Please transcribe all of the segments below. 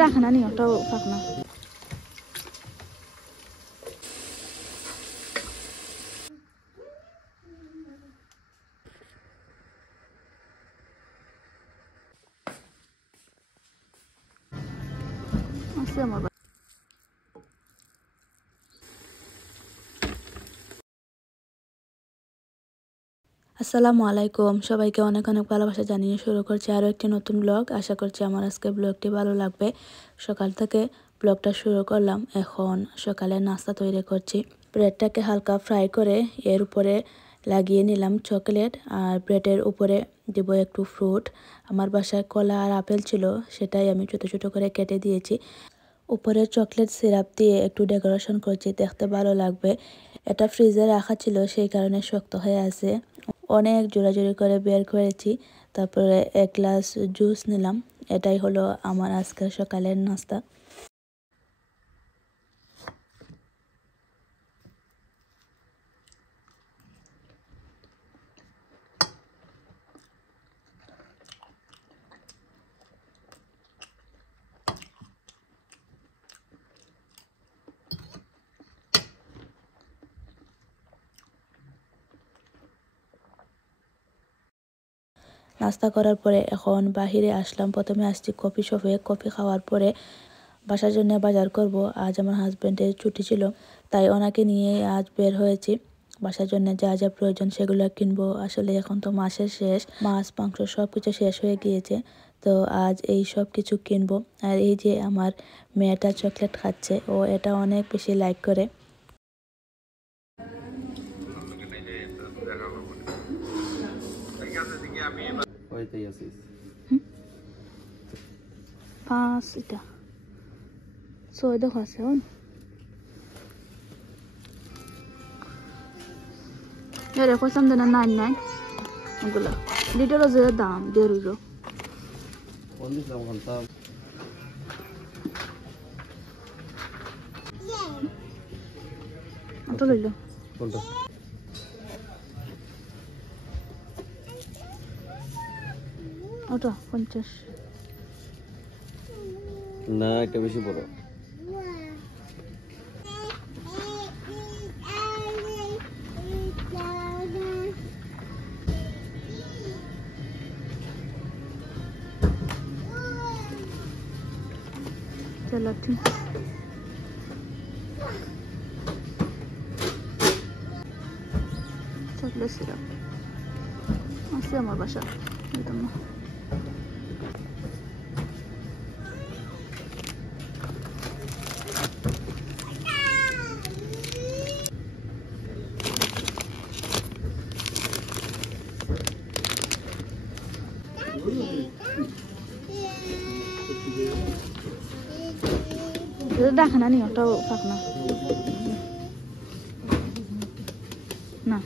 দেখা না নি ওটাও ফাঁক না। আছে আমার আসসালামু আলাইকুম, সবাইকে অনেক অনেক ভালোবাসা জানিয়ে শুরু করছি আরও একটি নতুন ব্লগ। আশা করছি আমার আজকে ব্লগটি ভালো লাগবে। সকাল থেকে ব্লগটা শুরু করলাম। এখন সকালে নাস্তা তৈরি করছি। ব্রেডটাকে হালকা ফ্রাই করে এর উপরে লাগিয়ে নিলাম চকলেট, আর ব্রেডের উপরে দেব একটু ফ্রুট। আমার বাসায় কলা আর আপেল ছিল, সেটাই আমি ছোটো ছোটো করে কেটে দিয়েছি। উপরে চকলেট সিরাপ দিয়ে একটু ডেকোরেশন করছি, দেখতে ভালো লাগবে। এটা ফ্রিজে রাখা ছিল, সেই কারণে শক্ত হয়ে আছে। অনেক জোরাজোরি করে বের করেছি, তারপরে এক গ্লাস জুস নিলাম। এটাই হলো আমার আজকের সকালের নাস্তা। নাস্তা করার পরে এখন বাহিরে আসলাম। প্রথমে আসছি কফি শপে। কফি খাওয়ার পরে বাসার জন্য বাজার করব। আজ আমার হাজব্যান্ডের ছুটি ছিল, তাই ওনাকে নিয়ে আজ বের হয়েছি। বাসার জন্য যা যা প্রয়োজন সেগুলো কিনবো। আসলে এখন তো মাসের শেষ, মাছ মাংস সব কিছু শেষ হয়ে গিয়েছে, তো আজ এই সব কিছু কিনবো। আর এই যে আমার মেয়েটা চকলেট খাচ্ছে, ও এটা অনেক বেশি লাইক করে। পাঁচ এটা ছয় দেখো আছে কইসাম দেনা নাই নাই ওগুলো লিটারও যে দাম 1.5 ওটা লইল ওটা 50 না, এটা বেশি বড়। चलाती चॉकलेट सिरप আছে আমার বাসা দিতাম না। দেখা না নি ওটাও ফাঁক না না।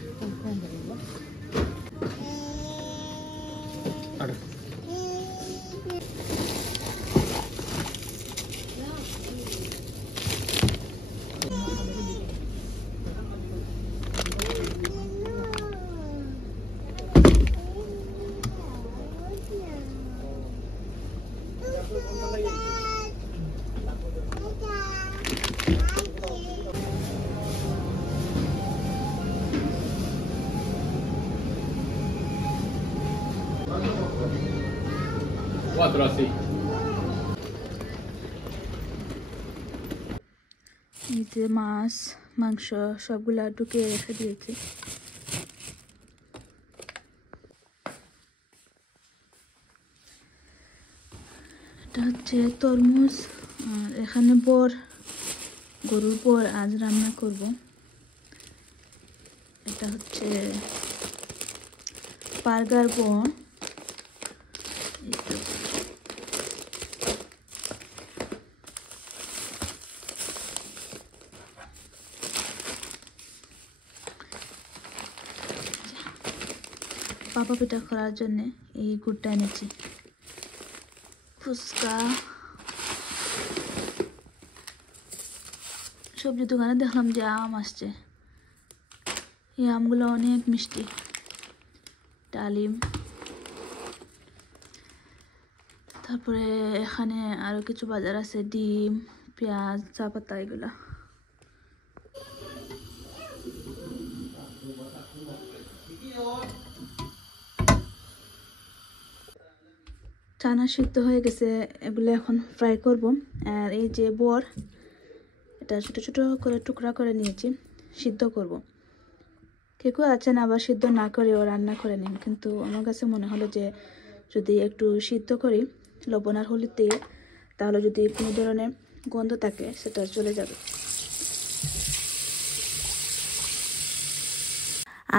নিচে মাছ মাংস সবগুলা ঢুকিয়ে রেখে দিয়েছি। এটা হচ্ছে তরমুজ, আর এখানে গরুর বর আজ রান্না করব। এটা হচ্ছে বার্গার বন। পাপা পিঠা করার জন্য এই গুড়টা এনেছি। ফুচকা, সবজি দোকানে দেখলাম যে আম আসছে, এই আমগুলো অনেক মিষ্টি। ডালিম, তারপরে এখানে আরো কিছু বাজার আছে, ডিম, পেঁয়াজ, চা পাতা, এগুলা। চানা সিদ্ধ হয়ে গেছে, এগুলো এখন ফ্রাই করব। আর এই যে বর, এটা ছোট ছোট করে টুকরা করে নিয়েছি, সিদ্ধ করব। কেউ কেউ আছেন আবার সিদ্ধ না করেও রান্না করে নেন, কিন্তু আমার কাছে মনে হলো যে যদি একটু সিদ্ধ করি লবণ আর হলুদ দিয়ে, তাহলে যদি কোনো ধরনের গন্ধ থাকে সেটা চলে যাবে।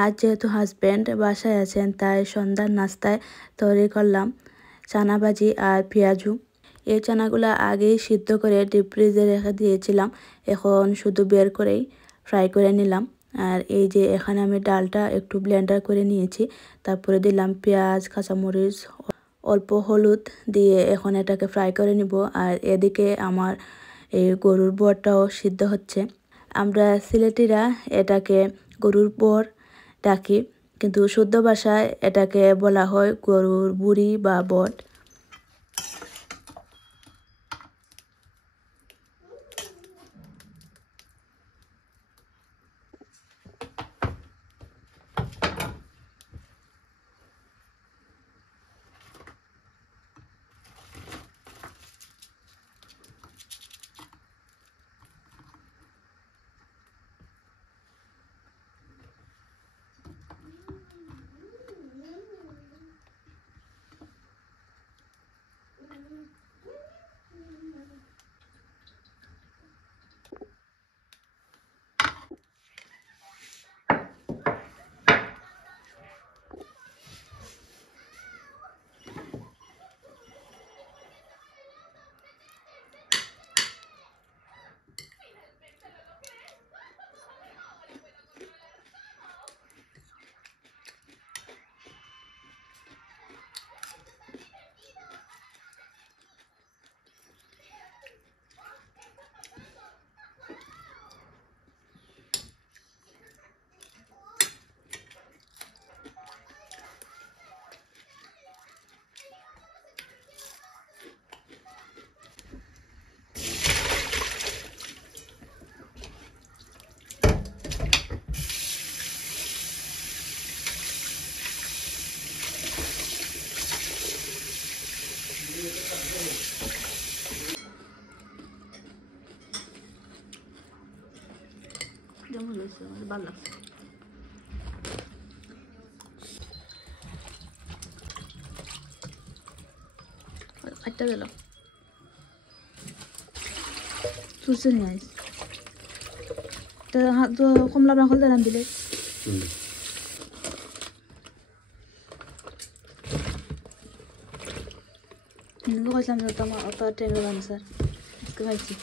আজ যেহেতু হাজব্যান্ড বাসায় আছেন, তাই সন্ধ্যার নাস্তায় তৈরি করলাম চানা ভাজি আর পেঁয়াজু। এই চানাগুলো আগেই সিদ্ধ করে ডিপ ফ্রিজে রেখে দিয়েছিলাম, এখন শুধু বের করেই ফ্রাই করে নিলাম। আর এই যে এখানে আমি ডালটা একটু ব্লেন্ডার করে নিয়েছি, তারপরে দিলাম পেঁয়াজ, কাঁচামরিচ, অল্প হলুদ দিয়ে এখন এটাকে ফ্রাই করে নিব। আর এদিকে আমার এই গরুর বরটাও সিদ্ধ হচ্ছে। আমরা সিলেটিরা এটাকে গরুর বর ডাকি, কিন্তু শুদ্ধ ভাষায় এটাকে বলা হয় গরুর বুড়ি বা বট। যেমন হয়েছে আমার ভালো লাগছে। একটা গেল চুরচে নিয়ে আইস, হাত কমলা না হলদে নাম দিলে কইলাম যে তোমার অত ট্রেন গেল না স্যার, আজকে খাইছি।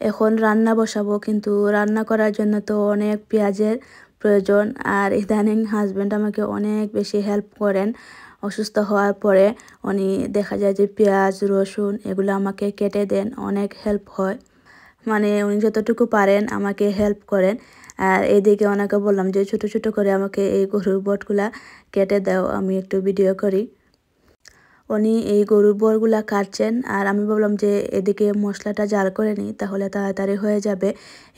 এখন রান্না বসাবো, কিন্তু রান্না করার জন্য তো অনেক পেঁয়াজের প্রয়োজন। আর ইদানিং হাজব্যান্ড আমাকে অনেক বেশি হেল্প করেন। অসুস্থ হওয়ার পরে উনি দেখা যায় যে পেঁয়াজ, রসুন এগুলো আমাকে কেটে দেন, অনেক হেল্প হয়। মানে উনি যতটুকু পারেন আমাকে হেল্প করেন। আর এদিকে ওনাকে বললাম যে ছোট ছোট করে আমাকে এই গরুর বটগুলা কেটে দাও, আমি একটু ভিডিও করি। উনি এই গরুর বরগুলা কাটছেন, আর আমি ভাবলাম যে এদিকে মশলাটা জাল করে নিই, তাহলে তাড়াতাড়ি হয়ে যাবে।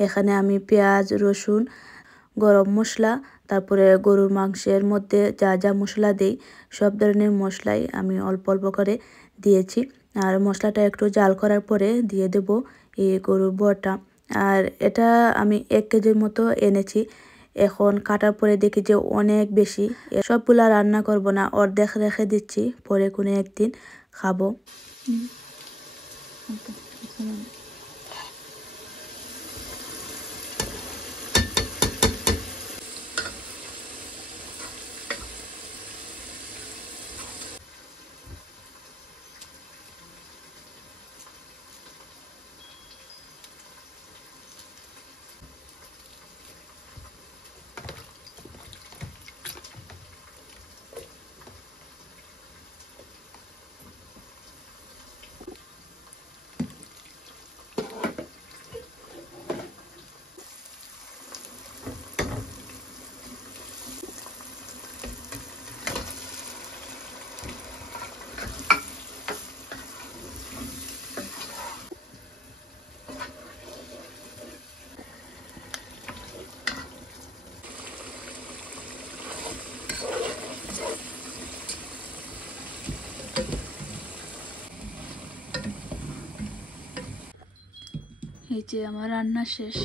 এখানে আমি পেঁয়াজ, রসুন, গরম মশলা, তারপরে গরুর মাংসের মধ্যে যা যা মশলা দিই সব ধরনের মশলাই আমি অল্প অল্প করে দিয়েছি। আর মশলাটা একটু জাল করার পরে দিয়ে দেব এই গরুর বরটা। আর এটা আমি 1 কেজির মতো এনেছি। এখন কাটার পরে দেখি যে অনেক বেশি, সবগুলা রান্না করব না, অর্ধেক রেখে দিচ্ছি, পরে কোনো একদিন খাবো। এই যে আমার রান্না শেষ।